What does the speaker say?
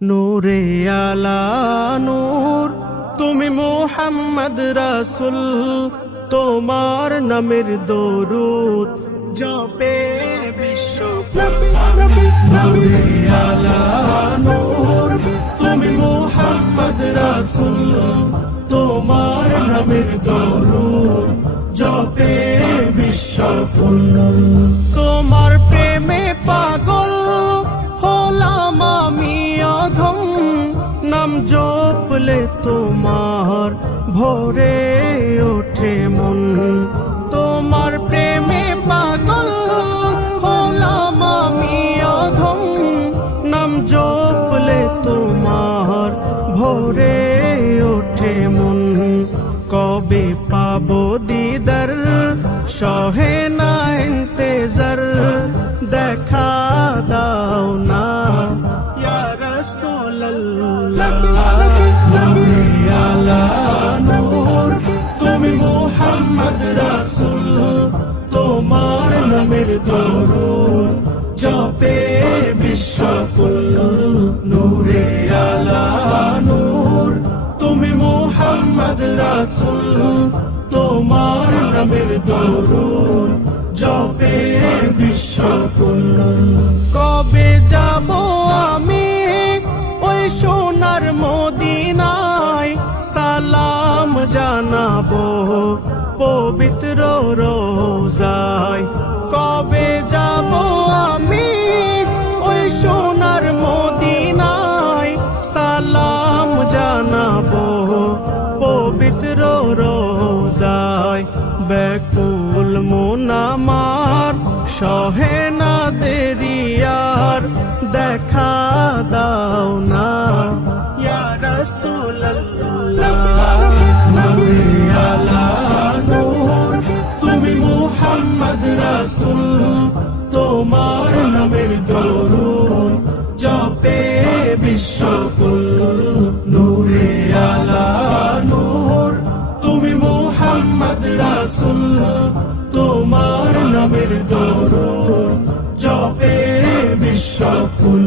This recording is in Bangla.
নূরে আলা নূর, তুমি মুহাম্মদ রাসূল, তোমার নামের দরুদ জপে বিশ্ব। নূরে আলা নূর, তুমি মুহাম্মদ রাসূল, তোমার নামের দরুদ জপে বিশ্বকুল। তোমার প্রেমে পাগল হলাম আমি অধম, নাম জপলে তোমার ভরে ওঠে মন। তোমার প্রেমে পাগল হলাম আমি অধম, নাম জপলে তোমার ভরে ওঠে মন। কবে পাবো দিদার, সহে না ইন্তেজার, দেখা দাও না ইয়া রাসূলুল্লাহ। নূরে আলা নূর, তুমি মুহাম্মদ রাসূল, তোমার নামের দরুদ জপে বিশ্বকুল। নূরে আলা নূর, তুমি মুহাম্মদ রাসূল, তোমার নামের দরুদ জপে বিশ্বকুল। কবে যাব আমি ওই সোনার মদিনায়, সালাম জানাবো পবিত্র রোজায়। কবে যাব আমি ওই সোনার মদিনায়, সালাম জানাবো পবিত্র রোজায়। ব্যাকুল মন আমার সহে না দেরি আর, দেখা দাও না ইয়া রাসূলুল্লাহ। নূরে আলা নূর, তুমি মুহাম্মদ রাসূল, তোমার নামের দরুদ জপে বিশ্বকুল। নূরে আলা নূর, তুমি মুহাম্মদ রাসূল, তোমার নামের দরুদ জপে বিশ্বকুল।